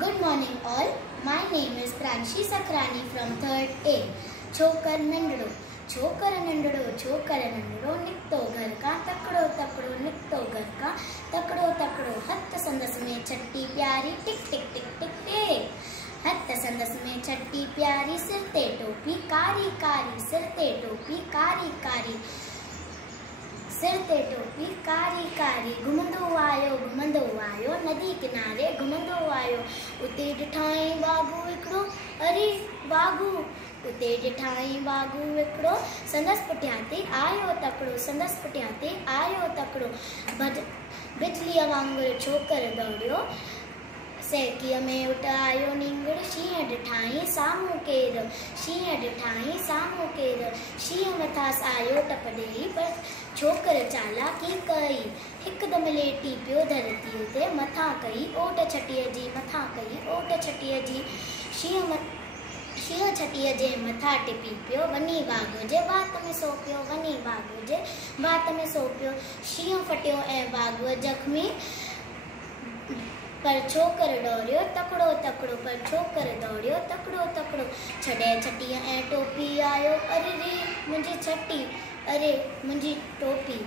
Good morning all. My name is Pranshi Sakrani from 3rd A. Chokar Nandado. Chokar Nandado, Chokar Nandado, Nikto घर का तकड़ो तकड़ो निकतो घर का तकड़ो तकड़ो हत्त संदस में छट्टी प्यारी टिक टिक टिक टिक टिक हत्त संदस में छट्टी प्यारी सिरते टोपी कारी कारी सिरते टोपी कारी कारी सिरते टोपी कारी कारी घुमंदो आयो नदी किनारे घुमंदो आयो उते ॾिठाई बागू हिकिड़ो अरे बागू उते ॾिठाई बागू हिकिड़ो संदसि पुठियां ते आयो तकिड़ो संदसि पुठियां ते आयो तकिड़ो बिजलीअ वांगुरु छोकर दौड़ियो सैकीअ में उठ आयो नींगड़ शींहं ॾिठाई साम्हूं केरु शींहं ॾिठाई साम्हूं केरु शींहं मथांसि आयो टप ॾेई पर छोकर चालाकी कई हिकदमि लेटी पियो धरतीअ ते मथां कई ओट छटीअ जी मथां कई ओट छटीअ जी शींहं छटीअ जे मथां टिपी पियो वञी बाग जे वात में सो पियो वञी बाग जे वात में सो पियो शींहं फटियो ऐं बाग जख्मी पर छोकर दौड़ियो तकड़ो तकड़ो पर छोकर दौड़ियो तकड़ो तकड़ो छॾे छटीअ ऐं टोपी आयो अरे रे मुंहिंजी छटी अरे मुंहिंजी टोपी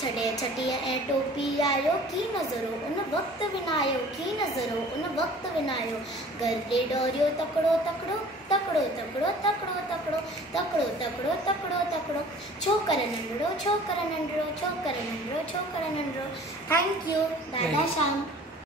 छॾे छटीअ ऐं टोपी आयो की नज़रो उन वक़्तु विनायो की नज़रो उन वक़्तु विनायो घर ॾे दौड़ियो तकड़ो तकड़ो तकड़ो तकड़ो तकड़ो तकड़ो तकड़ो तकड़ो तकड़ो तकड़ो छोकर नंढड़ो छोकर नंढड़ो छोकर नंढड़ो छोकर नंढड़ो थैंक यू दादा श्याम।